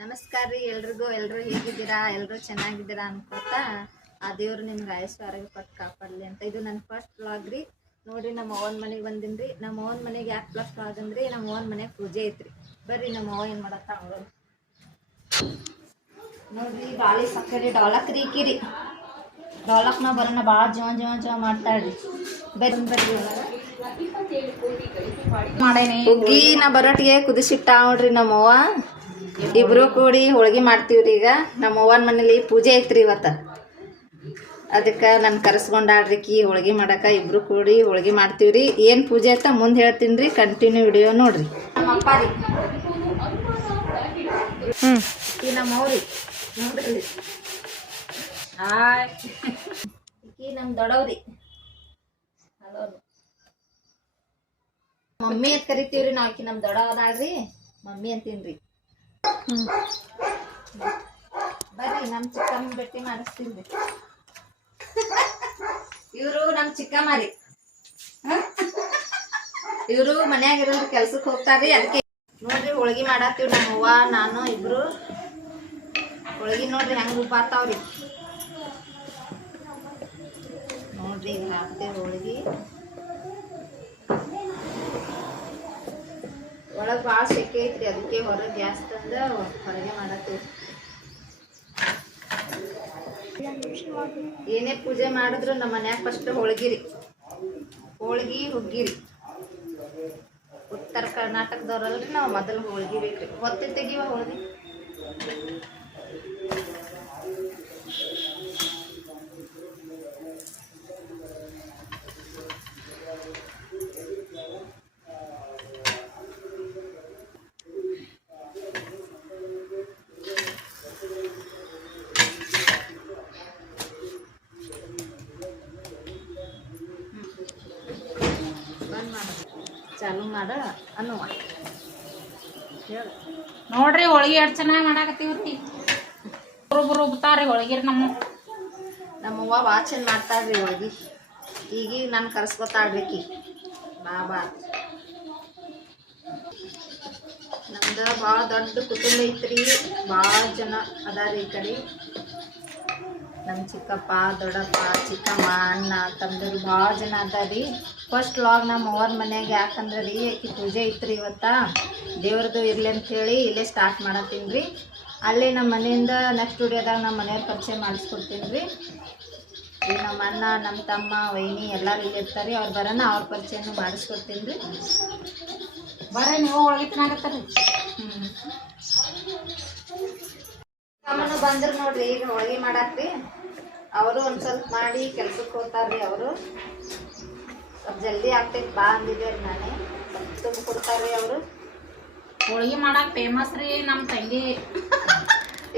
ನಮಸ್ಕಾರ ರೀ ಎಲ್ರಿಗೂ. ಎಲ್ಲರೂ ಹೇಗಿದ್ದೀರಾ? ಎಲ್ಲರೂ ಚೆನ್ನಾಗಿದ್ದೀರಾ ಅನ್ಕೋತಾ ಆ ದೇವ್ರು ನಿಮ್ಗೆ ಆಯಸ್ಸು ಆರೋಗ್ಯ ಕೊಟ್ಟು ಕಾಪಾಡಲಿ ಅಂತ. ಇದು ನನ್ನ ಫಸ್ಟ್ ವ್ಲಾಗ್ ರೀ. ನೋಡ್ರಿ, ನಮ್ಮ ಅವ್ವನ ಮನೆಗೆ ಬಂದಿನಿ ರೀ. ನಮ್ಮ ಅವ್ವನ ಮನೆಗೆ ಯಾಕೆ ಫಸ್ಟ್ ವ್ಲಾಗ್ ಅಂದ್ರಿ, ನಮ್ಮ ಅವ್ವನ ಮನೆಗೆ ಪೂಜೆ ಐತ್ರಿ. ಬರ್ರಿ ನಮ್ಮ ಅವ್ವ ಏನು ಮಾಡತ್ತ ಅವ್ರು ನೋಡ್ರಿ. ಬಾಳಿ ಸಕ್ಕರೆ ಡಾಲಕ್ ರೀ ಕಿರಿ ಡಾಲಕ್ನ ಬರೋಣ ಭಾಳ ಜೀವ ಮಾಡ್ತಾಳ್ರಿ. ಬರ್ರಿ ಬರ್ರಿ ಹುಗ್ಗಿ ನಾ ಬರೋಟಿಗೆ ಕುದಿಸಿಟ್ಟ ನೋಡ್ರಿ ನಮ್ಮವ್ವ. ಇಬ್ರು ಕೂಡಿ ಹೋಳ್ಗಿ ಮಾಡ್ತೀವ್ರಿ. ಈಗ ನಮ್ಮ ಅವ್ವನ ಮನೇಲಿ ಪೂಜೆ ಐತ್ರಿ ಇವತ್ತ. ಅದಕ್ಕೆ ನಾನು ಕರೆಸ್ಕೊಂಡಾಡ್ರಿಕಿ ಹೋಳ್ಗಿ ಮಾಡಕ. ಇಬ್ರು ಕೂಡಿ ಹೋಳ್ಗಿ ಮಾಡ್ತೀವ್ರಿ. ಏನು ಪೂಜೆ ಅಂತ ಮುಂದೆ ಹೇಳ್ತೀನಿ ರೀ. ಕಂಟಿನ್ಯೂ ವಿಡಿಯೋ ನೋಡ್ರಿ. ನಮ್ಮ ಅಪ್ಪ ರೀ, ಈ ನಮ್ಮ ಅವ್ರಿ ನೋಡ್ರಿ. ಈಕಿ ನಮ್ಮ ದೊಡ್ಡವ್ರಿ. ಹಲೋ ಮಮ್ಮಿ ಅಂತ ಕರಿತೀವ್ರಿ ನಾವ್. ಆಕಿ ನಮ್ ದೊಡ್ಡ ಅದಾಳ್ರಿ, ಮಮ್ಮಿ ಅಂತೀನ್ರಿ. ಬರ್ರಿ ನಮ್ ಚಿಕ್ಕಮ್ಮ ಭೇಟಿ ಮಾಡಿಸ್ತೀನಿ. ಇವ್ರು ನಮ್ ಚಿಕ್ಕಮ್ಮ ರೀ. ಇವ್ರು ಮನ್ಯಾಗ ಇರೋರು ಕೆಲ್ಸಕ್ಕೆ ಹೋಗ್ತಾರ್ರಿ. ಅದಕ್ಕೆ ನೋಡ್ರಿ ಹೋಳ್ಗಿ ಮಾಡತ್ತೀವಿ ನಮ್ಮ ಅವ್ವ ನಾನು ಇಬ್ರು. ಹೋಳ್ಗಿ ನೋಡ್ರಿ ಹೆಂಗ್ ಉಪ್ಪಾತಾವ್ರಿ. ನೋಡ್ರಿ ಈಗ ಹಾಕ್ತೇವೆ ಹೋಳ್ಗಿ. ಒಳಗೆ ಭಾಳ ಸೆಕೆ ಐತ್ರಿ, ಅದಕ್ಕೆ ಹೊರಗೆ ಗ್ಯಾಸ್ ತಂದ ಹೊರಗೆ ಮಾಡತ್ತೀವಿ. ಏನೇ ಪೂಜೆ ಮಾಡಿದ್ರು ನಮ್ಮ ಮನ್ಯಾಗ ಫಸ್ಟ್ ಹೋಳ್ಗಿರಿ, ಹೋಳ್ಗಿ ಹುಗ್ಗಿರಿ. ಉತ್ತರ ಕರ್ನಾಟಕದವ್ರಲ್ರಿ ನಾವು ಮೊದಲು ಹೋಳ್ಗಿ ಬೇಕ್ರಿ. ಒತ್ತಿ ತೆಗಿವ ಹೋಳ್ಗಿ. ಚಾಲು ಮಾಡ ಅನ್ನುವ ಹೇಳು. ನೋಡ್ರಿ ಹೋಳಿಗೆ ಎಷ್ಟು ಚೆನ್ನಾಗಿ ಮಾಡಾಕತ್ತೀವ್ರಿ. ಒಬ್ಬರು ರುಬ್ತಾರ್ರಿ ಹೋಳಿಗೆ. ನಮ್ಮವ್ವ ವಾಚನ್ ಮಾಡ್ತಾಳ್ರಿ ಹೋಳ್ಗಿ. ಈಗೀಗ ನಾನು ಕರ್ಸ್ಕೊತಾಳ್ರಿಕಿ ಬಾ. ನಮ್ದು ಭಾಳ ದೊಡ್ಡ ಕುಟುಂಬ ಐತ್ರಿ. ಭಾಳ ಜನ ಅದಾರಿ ಈ ಕಡೆ. ನಮ್ಮ ಚಿಕ್ಕಪ್ಪ, ದೊಡ್ಡಪ್ಪ, ಚಿಕ್ಕಮ್ಮ, ಅಣ್ಣ, ತಮ್ಮದರು ಭಾಳ ಜನ ಅದಾರಿ. ಫಸ್ಟ್ ವ್ಲಾಗ್ ನಮ್ಮ ಅವ್ವನ ಮನ್ಯಾಗ. ಯಾಕಂದ್ರೆ ರೀ ಆಕಿ ಪೂಜೆ ಇತ್ತು ಇವತ್ತ, ದೇವ್ರದ್ದು ಇರ್ಲಿ ಅಂಥೇಳಿ ಇಲ್ಲೇ ಸ್ಟಾರ್ಟ್ ಮಾಡತ್ತೀನಿ ರೀ. ಅಲ್ಲೇ ನಮ್ಮ ಮನೆಯಿಂದ ನೆಕ್ಸ್ಟ್ ವಿಡಿಯೋದಾಗ ನಮ್ಮ ಮನೆಯವ್ರ ಪರಿಚಯ ಮಾಡಿಸ್ಕೊಡ್ತೀನಿ ರೀ. ಈಗ ನಮ್ಮ ಅಣ್ಣ, ನಮ್ಮ ತಮ್ಮ, ವೈನಿ ಎಲ್ಲರೂ ಇಲ್ಲಿ ಇರ್ತಾರೆ. ಅವ್ರು ಬರೋಣ, ಅವ್ರ ಪರಿಚಯನೂ ಮಾಡಿಸ್ಕೊಡ್ತೀನಿ ರೀ. ಬರ್ರಿ ನೀವು ಹೋಳಿಗೆ ತಿನ್ನಾಕತ್ತೀರಿ. ತಮ್ಮನು ಬಂದ್ರು ನೋಡ್ರಿ ಈಗ ಹೋಳಿಗೆ ಮಾಡಾಕ್ರಿ. ಅವರು ಒಂದು ಸ್ವಲ್ಪ ಮಾಡಿ ಕೆಲ್ಸಕ್ಕೆ ಹೋಗ್ತಾರ್ರಿ. ಅವರು ಸ್ವಲ್ಪ ಜಲ್ದಿ ಆಗ್ತೈತಿ ಬಾ ಅಂದಿದ್ದೇರಿ. ನಾನೇ ತುಂಬ ಕೊಡ್ತಾರ್ರಿ ಅವರು. ಹೋಳಿಗೆ ಮಾಡಕ್ ಫೇಮಸ್ ರೀ ನಮ್ಮ ತಂಗಿ.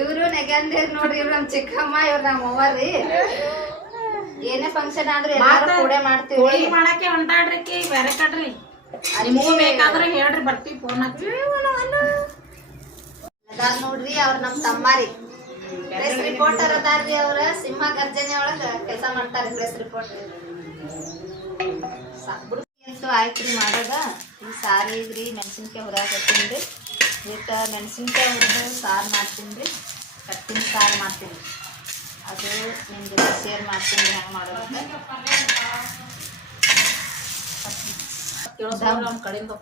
ಇವರು ನೆಗಂದಿರ್ ನೋಡ್ರಿ. ಇವ್ರು ನಮ್ಮ ಚಿಕ್ಕಮ್ಮ, ಇವ್ರು ನಮ್ಮ ಅವ್ವ ರೀ. ಏನೇ ಫಂಕ್ಷನ್ ಆದ್ರೆ ಎಲ್ಲಾರು ಕೂಡೆ ಮಾಡ್ತೀವಿ. ಹೋಳಿಗೆ ಮಾಡಕ್ಕೆ ಹೊಂಟಾಡ್ರಿ ಬೇರೆ ಕಡ್ರಿ. ನಿಮಗೂ ಬೇಕಾದ್ರೆ ಹೇಳ್ರಿ, ಬರ್ತೀವಿ ಫೋನ್ ಹಚ್ಚಿ. ಅದಾರ ನೋಡ್ರಿ ಅವ್ರ ನಮ್ಮ ತಮ್ಮಾರಿ. Press reporter ಅದಾರ್ರಿ. ಅವ್ರ ಸಿಂಹ ಗರ್ಜನೆ ಒಳಗ ಕೆಲಸ ಮಾಡ್ತಾರೆ, ಪ್ರೆಸ್ ರಿಪೋರ್ಟರ್. ಅಂತೂ ಆಯ್ತ್ರಿ ಮಾಡೋದ. ಈ ಸಾರು ಈಗ್ರಿ ಮೆಣಸಿನ್ಕಾಯಿ ಹುರಾಕತ್ತೀನಿ ರೀ. ಇಟ್ಟು ಮೆಣಸಿನ್ಕಾಯಿ ಹುರಿದು ಸಾರು ಮಾಡ್ತೀನಿ ರೀ. ಕಟ್ಟಿನ ಸಾರು ಮಾಡ್ತೀನಿ. ಅದು ನಿಮ್ಮ ಜೊತೆ ಶೇರ್ ಮಾಡ್ತೀನಿ ರೀ ಹೆಂಗೆ ಮಾಡೋದು. ನಮ್ಮ ಕಡೆಯಿಂದ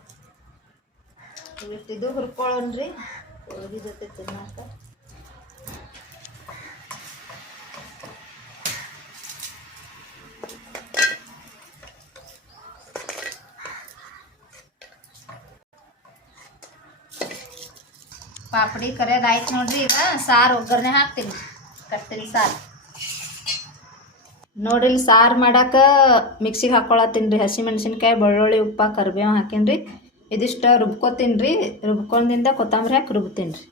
ಇದು ಹುರ್ಕೊಳ್ಳೋಣ್ರಿ ಹೋಳಿಗೆ ಜೊತೆ ತಿನ್ನಾಕ. ಪಾಪಡಿ ಕರಿಯೋದಾಯ್ತು ನೋಡ್ರಿ. ಈಗ ಸಾರು ಒಗ್ಗರಣೆ ಹಾಕ್ತೀನಿ. ಕಟ್ಟಿನ ಸಾರು ನೋಡ್ರಿ. ಇಲ್ಲಿ ಸಾರು ಮಾಡಾಕ ಮಿಕ್ಸಿಗೆ ಹಾಕ್ಕೊಳತ್ತೀನಿ ರೀ. ಹಸಿ ಮೆಣಸಿನ್ಕಾಯಿ, ಬೆಳ್ಳುಳ್ಳಿ, ಉಪ್ಪ, ಕರಿಬೇವು ಹಾಕೀನಿ ರೀ. ಇದಿಷ್ಟು ರುಬ್ಕೊತೀನಿ ರೀ. ರುಬ್ಕೊಂಡಿಂದ ಕೊತ್ತಂಬರಿ ಹಾಕಿ ರುಬ್ತೀನಿ ರೀ.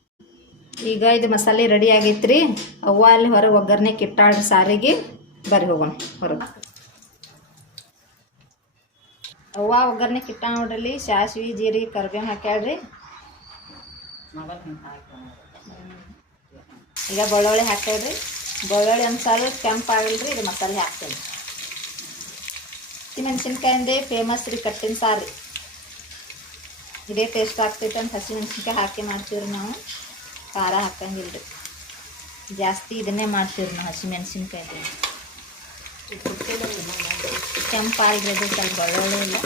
ಈಗ ಇದು ಮಸಾಲೆ ರೆಡಿ ಆಗೈತೆ ರೀ. ಅವ್ವ ಅಲ್ಲಿ ಹೊರಗೆ ಒಗ್ಗರಣೆ ಕಿಟ್ಟಾಳ್ರಿ ಸಾರಿಗೆ. ಬರ್ರಿ ಹೋಗೋಣ ಹೊರಗೆ. ಅವ್ವ ಒಗ್ಗರಣೆ ಕಿಟ್ಟ ನೋಡ್ರಿ. ಸಾಸಿವೆ, ಜೀರಿಗೆ, ಕರಿಬೇವು ಹಾಕ್ಯಾಳ್ರಿ. ಈಗ ಬೆಳ್ಳುಳ್ಳಿ ಹಾಕ್ತೇವ್ರಿ. ಬೆಳ್ಳುಳ್ಳಿ ಒಂದು ಸ್ವಲ್ಪ ಕೆಂಪಾಗಿಲ್ರಿ. ಇದು ಮಸಾಲೆ ಹಾಕ್ತೇವೆ. ಹಸಿ ಮೆಣಸಿನ್ಕಾಯಿಂದೇ ಫೇಮಸ್ ರೀ ಕಟ್ಟಿನ ಸಾರು ರೀ. ಇದೇ ಟೇಸ್ಟ್ ಆಗ್ತೈತೆ ಅಂತ ಹಸಿಮೆಣ್ಸಿನ್ಕಾಯಿ ಹಾಕಿ ಮಾಡ್ತೀವ್ರಿ ನಾವು. ಖಾರ ಹಾಕಂಗಿಲ್ಲ ರೀ, ಜಾಸ್ತಿ ಇದನ್ನೇ ಮಾಡ್ತೀವ್ರಿ ನಾವು ಹಸಿಮೆಣ್ಸಿನ್ಕಾಯಿ. ಕೆಂಪಾಗಿರೋದು ಸ್ವಲ್ಪ ಬೆಳ್ಳುಳ್ಳಿ ಇಲ್ಲ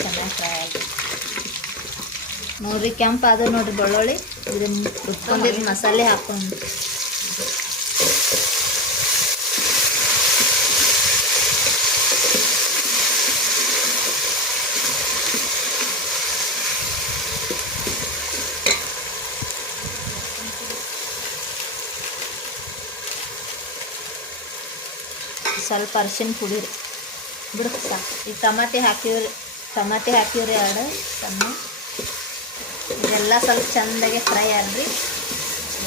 ಚೆನ್ನಾಗಿ ಫ್ರೈ ಆಗಿ ನೋಡಿರಿ. ಕೆಂಪಾದ ನೋಡಿರಿ ಬೆಳ್ಳುಳ್ಳಿ. ಇದನ್ನು ಉತ್ಕೊಂಡಿದ್ದು ಮಸಾಲೆ ಹಾಕೊಂಡು ಸ್ವಲ್ಪ ಅರಿಶಿನ ಪುಡಿ ರೀ ಬಿಡು ಸಾಕು. ಈಗ ಟಮಾಟೆ ಹಾಕಿವ್ರಿ ಎರಡು ಸಣ್ಣ. ಇದೆಲ್ಲ ಸ್ವಲ್ಪ ಚೆಂದಾಗೆ ಫ್ರೈ ಆಗ್ರಿ.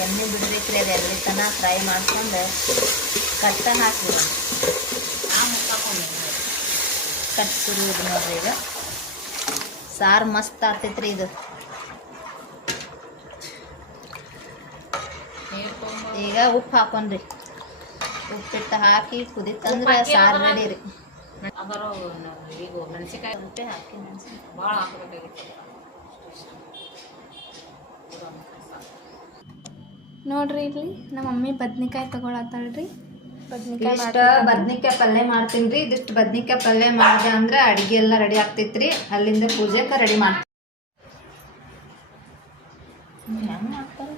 ಎಣ್ಣೆ ಬಿಡ್ಬೇಕ್ರಿ, ಅದು ಎಲ್ಲಿ ತನಕ ಫ್ರೈ ಮಾಡ್ಕೊಂಡು ಕಟ್ಟನ ಹಾಕ್ರಿ. ಕಟ್ಸಿರುವುದು ನೋಡ್ರಿ. ಈಗ ಸಾರು ಮಸ್ತ್ ಆಗ್ತೈತ್ರಿ ಇದು. ಈಗ ಉಪ್ಪು ಹಾಕೊಂಡ್ರಿ. ಉಪ್ಪಿಟ್ಟು ಹಾಕಿ ಕುದಿತಂದ್ರೆ ಸಾರು ರೆಡಿ ರೀ. ಈಗ ಮೆಣಸಿನ್ಕಾಯಿ ಉಪ್ಪೆ ಹಾಕಿ ಮೆಣಸಿನ್ಕಾಯಿ ಭಾಳ ಹಾಕಬೇಕಾಗಿತ್ತು. ನೋಡ್ರಿ ಇಲ್ಲಿ ನಮ್ಮ ಮಮ್ಮಿ ಬದ್ನಿಕಾಯಿ ತಗೊಳತ್ತಾಳ್ರಿ. ಇಷ್ಟ ಬದ್ನಿಕಾಯಿ ಪಲ್ಯ ಮಾಡ್ತೀನಿ ರೀ. ಇದಿಷ್ಟು ಬದ್ನಿಕಾಯಿ ಪಲ್ಯ ಮಾಡಿದೆ ಅಂದ್ರೆ ಅಡುಗೆ ಎಲ್ಲ ರೆಡಿ ಆಗ್ತೈತ್ರಿ. ಅಲ್ಲಿಂದ ಪೂಜೆಗೆ ರೆಡಿ ಮಾಡ್ತೀವಿ. ಹೆಂಗೆ ಮಾಡ್ತಾರೆ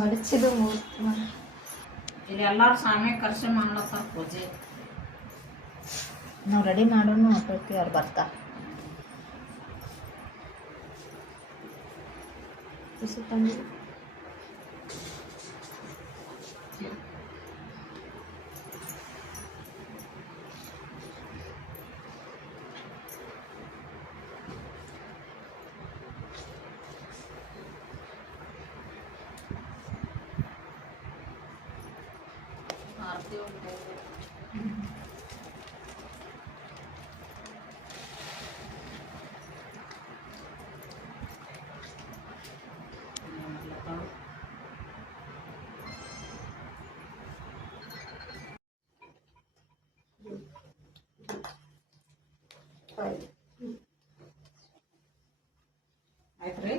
ಮಡಚಿದು ಇಲ್ಲಿ ಎಲ್ಲರೂ ಸಾಮೆ ಕರ್ಸಿ ಮಾಡ್ಲತ್ತಾರ ಪೂಜೆ. ನಾವು ರೆಡಿ ಮಾಡೋನು ಹಾಕೋತೀವಿ, ಅವ್ರು ಬರ್ತಾರೆ. ಆಯ್ತ್ರಿ.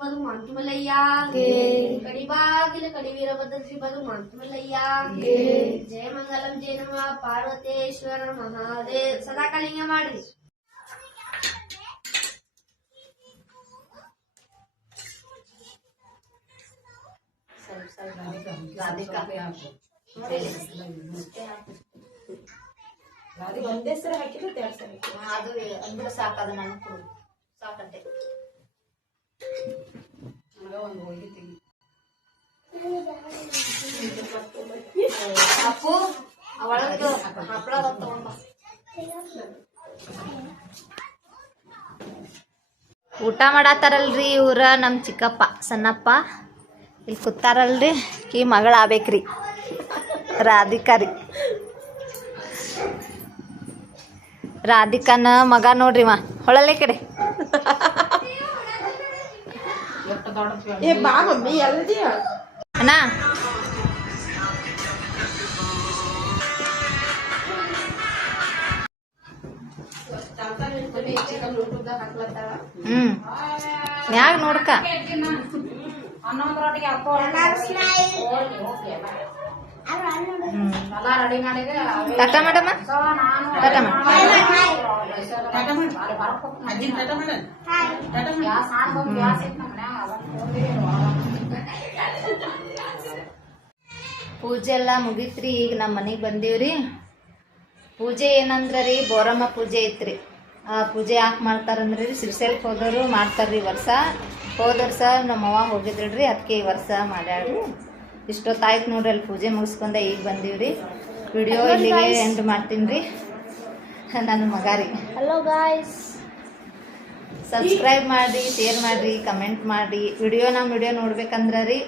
बदु मानतु मलैया कड़ी बागिल कड़ी वीरभद्र श्री बदु मानतु मलैया जय मंगलम जय नमः पार्वतेश्वर महादेव सदा कलिंग माड्री ಒಂದೇ ಸರಿ ಹಾಕಿದ್ರೆ ಎರಡು ಸರಿ ಅದು ಅಂದ್ರೆ ಸಾಕದು ನನಗೆ ಸಾಕಂತೆ. ಒಂದು ಹೋಗಿ ತೆಗಿ ಅಪ್ಪು ಒಳಗೆ ಹಪ್ಪಳ ತಗೊಂಡ. ಊಟ ಮಾಡತ್ತಾರಲ್ರಿ ಇವ್ರ ನಮ್ಮ ಚಿಕ್ಕಪ್ಪ ಸಣ್ಣಪ್ಪ. ಇಲ್ಲಿ ಕೂತಾರಲ್ರಿ ಈ ಮಗಳು ಆಗ್ಬೇಕ್ರಿ ರಾಧಿಕಾ ರೀ. ರಾಧಿಕಾನ ಮಗ ನೋಡ್ರಿ ಹೊಳಲೆ ಕಡೆ. ಬಾ ಮಮ್ಮಿ ಎಲ್ಲಿದೀಯ ಅಣ್ಣ ಯಾಕ ನೋಡ್ಕ ಅನ್ನೊಂದ್ರೊಟ್ಟಿಗೆ ಹಾಕೋ ರೆಡಿ ಮಾಡಿದ್ರೆ ಟಾಟಾ ಮೇಡಮ್ ಟಾಟಾ ಪೂಜೆ ಎಲ್ಲ ಮುಗೀತ್ರಿ. ಈಗ ನಮ್ಮ ಮನೆಗೆ ಬಂದೀವ್ರಿ. ಪೂಜೆ ಏನಂದ್ರ ರೀ ಬೋರಮ್ಮ ಪೂಜೆ ಐತ್ರಿ. ಆ ಪೂಜೆ ಯಾಕೆ ಮಾಡ್ತಾರಂದ್ರೆ ರೀ ಸಿರ್ಸೆಲ್ಕ್ ಹೋದವರು ಮಾಡ್ತಾರ್ರಿ ವರ್ಷ. ಹೋದ ವರ್ಷ ನಮ್ಮವ್ವ ಹೋಗಿದ್ರಿ, ಅದಕ್ಕೆ ಈ ವರ್ಷ ಮಾಡ್ಯಾಳ್ರಿ. ಇಷ್ಟೊತ್ತಾಯ್ತು ನೋಡ್ರಿ ಅಲ್ಲಿ ಪೂಜೆ ಮುಗಿಸ್ಕೊಂಡೆ ಈಗ ಬಂದೀವ್ರಿ. ವಿಡಿಯೋ ಇಲ್ಲಿಗೆ ಎಂಡ್ ಮಾಡ್ತೀನಿ ರೀ. ನನ್ನ ಮಗ ರೀ. ಹಲೋ ಗಾಯ್ಸ್, ಸಬ್ಸ್ಕ್ರೈಬ್ ಮಾಡಿರಿ, ಶೇರ್ ಮಾಡಿರಿ, ಕಮೆಂಟ್ ಮಾಡಿರಿ. ನಮ್ಮ ವಿಡಿಯೋ ನೋಡ್ಬೇಕಂದ್ರೆ ರೀ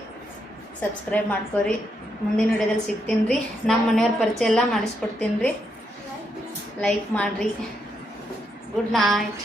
ಸಬ್ಸ್ಕ್ರೈಬ್ ಮಾಡ್ಕೊರಿ. ಮುಂದಿನ ವಿಡಿಯೋದಲ್ಲಿ ಸಿಗ್ತೀನಿ ರೀ. ನಮ್ಮ ಮನೆಯವ್ರ ಪರಿಚಯ ಎಲ್ಲ ಮಾಡಿಸ್ಕೊಡ್ತೀನಿ ರೀ. ಲೈಕ್ ಮಾಡಿರಿ. Good night.